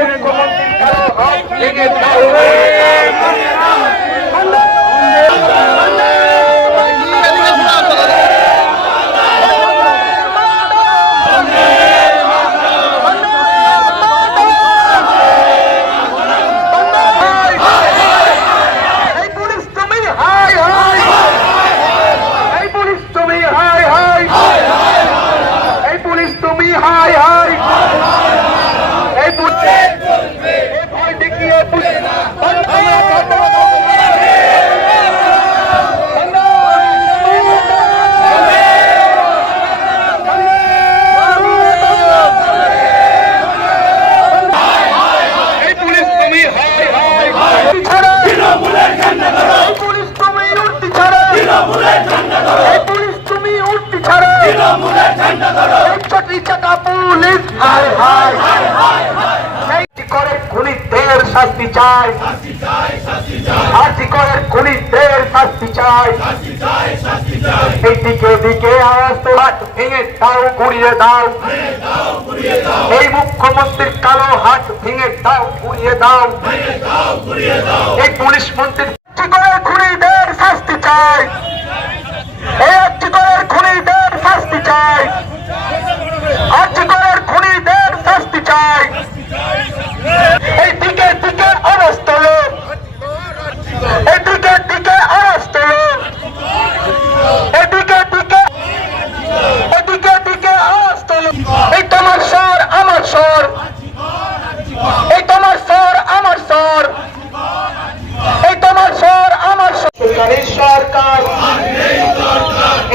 মুখ্যমন্ত্রীর কালো হাত ভেঙে দাও এই পুলিশ তুমি হাই হাই এই পুলিশ তুমি হাই হাই এই পুলিশ তুমি হাই হাই এই পুলিশ এই ভয় দেখিয়ে পুলিশ বন্ধ, বন্ধ, এই পুলিশ তুমি হাই হাই ছাড়া এই পুলিশ তুমি উঠতি ছাড়া এই পুলিশ তুমি উঠতি ছাড়া এই চটি চাকা পুলিশ। হায় হায় এই করে খুনিদের শাস্তি চাই। আজ করে খুনিদের শাস্তি চাই। এই দিকে ভেঙে ঘুরিয়ে এই মুখ্যমন্ত্রীর কালো হাত ভেঙে দাও ঘুরিয়ে দাও। এই পুলিশ মন্ত্রীর কি করে খুনিদের শাস্তি চাই এই একটি করে খুনিদের শাস্তি চাই আজকে করে খুনিদের শাস্তি চাই এই দিকে দিকে অবস্থা এই দিকে দিকে অবস্থা এদিকে দিকে এদিকে দিকে অবস্থা এই তোমার স্বর আমার স্বর এই তোমার স্বর আমার স্বর এই তোমার স্বর আমার স্বর সরকারি সরকার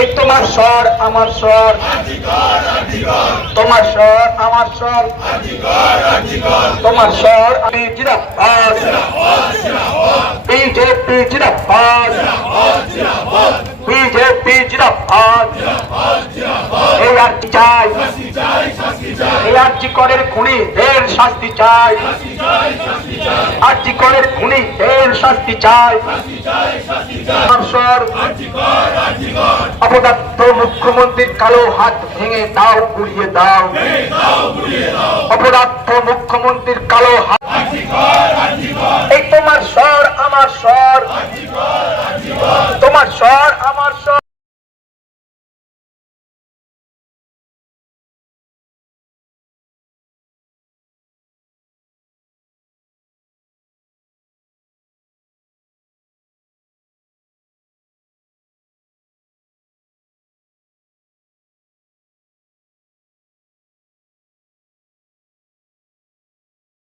এই তোমার স্বর, আমার স্বর। তোমার স্বর, আমার স্বর। তোমার স্বর, আমি জিরাফাজ বিজেপি জিরাফাজ বিজেপি জিরাফাজ চাই। আর্জি করের খুনিদের শাস্তি চাই। আর্জি করের খুনিদের শাস্তি চাই। অপদার্থ মুখ্যমন্ত্রীর কালো হাত ভেঙে দাও গুড়িয়ে দাও। অপদার্থ মুখ্যমন্ত্রীর কালো হাত